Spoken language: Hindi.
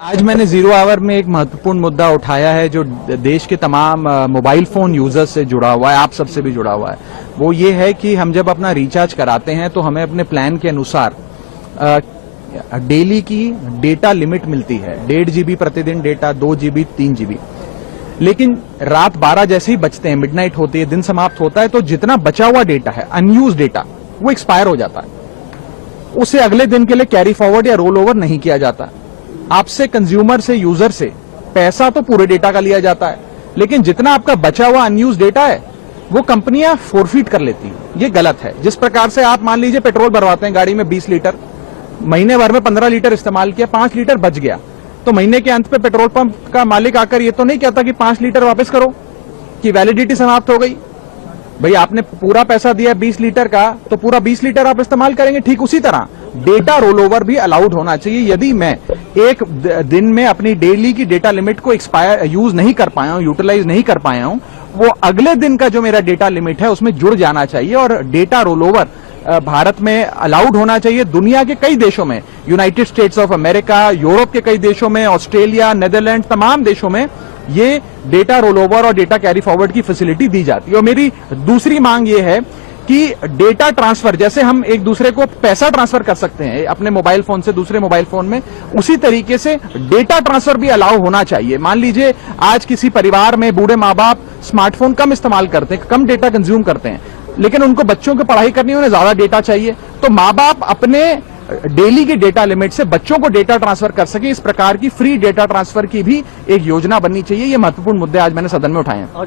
आज मैंने जीरो आवर में एक महत्वपूर्ण मुद्दा उठाया है जो देश के तमाम मोबाइल फोन यूजर्स से जुड़ा हुआ है, आप सबसे भी जुड़ा हुआ है। वो ये है कि हम जब अपना रिचार्ज कराते हैं तो हमें अपने प्लान के अनुसार डेली की डेटा लिमिट मिलती है। 1.5 GB प्रतिदिन डेटा, 2 GB, 3 GB। लेकिन रात 12 जैसे ही बजते हैं, मिडनाइट होती है, दिन समाप्त होता है, तो जितना बचा हुआ डेटा है, अनयूज डेटा, वो एक्सपायर हो जाता है। उसे अगले दिन के लिए कैरी फॉरवर्ड या रोल ओवर नहीं किया जाता। आपसे, कंज्यूमर से, यूजर से पैसा तो पूरे डेटा का लिया जाता है, लेकिन जितना आपका बचा हुआ अनयूज डेटा है वो कंपनियां फोरफीट कर लेती हैं। ये गलत है। जिस प्रकार से आप मान लीजिए पेट्रोल भरवाते हैं गाड़ी में 20 लीटर, महीने भर में 15 लीटर इस्तेमाल किया, 5 लीटर बच गया, तो महीने के अंत पे पेट्रोल पंप का मालिक आकर ये तो नहीं कहता कि 5 लीटर वापस करो, कि वैलिडिटी समाप्त हो गई। भाई आपने पूरा पैसा दिया 20 लीटर का, तो पूरा 20 लीटर आप इस्तेमाल करेंगे। ठीक उसी तरह डेटा रोल ओवर भी अलाउड होना चाहिए। यदि मैं एक दिन में अपनी डेली की डेटा लिमिट को यूज नहीं कर पाया हूं, यूटिलाइज नहीं कर पाया हूं, वो अगले दिन का जो मेरा डेटा लिमिट है उसमें जुड़ जाना चाहिए। और डेटा रोल ओवर भारत में अलाउड होना चाहिए। दुनिया के कई देशों में, United states of America, Europe के कई देशों में, ऑस्ट्रेलिया, नेदरलैंड, तमाम देशों में ये डेटा रोल ओवर और डेटा कैरी फॉरवर्ड की फैसिलिटी दी जाती है। और मेरी दूसरी मांग ये है कि डेटा ट्रांसफर, जैसे हम एक दूसरे को पैसा ट्रांसफर कर सकते हैं अपने मोबाइल फोन से दूसरे मोबाइल फोन में, उसी तरीके से डेटा ट्रांसफर भी अलाउ होना चाहिए। मान लीजिए आज किसी परिवार में बूढ़े माँ बाप स्मार्टफोन कम इस्तेमाल करते हैं, कम डेटा कंज्यूम करते हैं, लेकिन उनको बच्चों की पढ़ाई करनी है, उन्हें ज्यादा डेटा चाहिए, तो माँ बाप अपने डेली की डेटा लिमिट से बच्चों को डेटा ट्रांसफर कर सके। इस प्रकार की फ्री डेटा ट्रांसफर की भी एक योजना बननी चाहिए। ये महत्वपूर्ण मुद्दे आज मैंने सदन में उठाए हैं।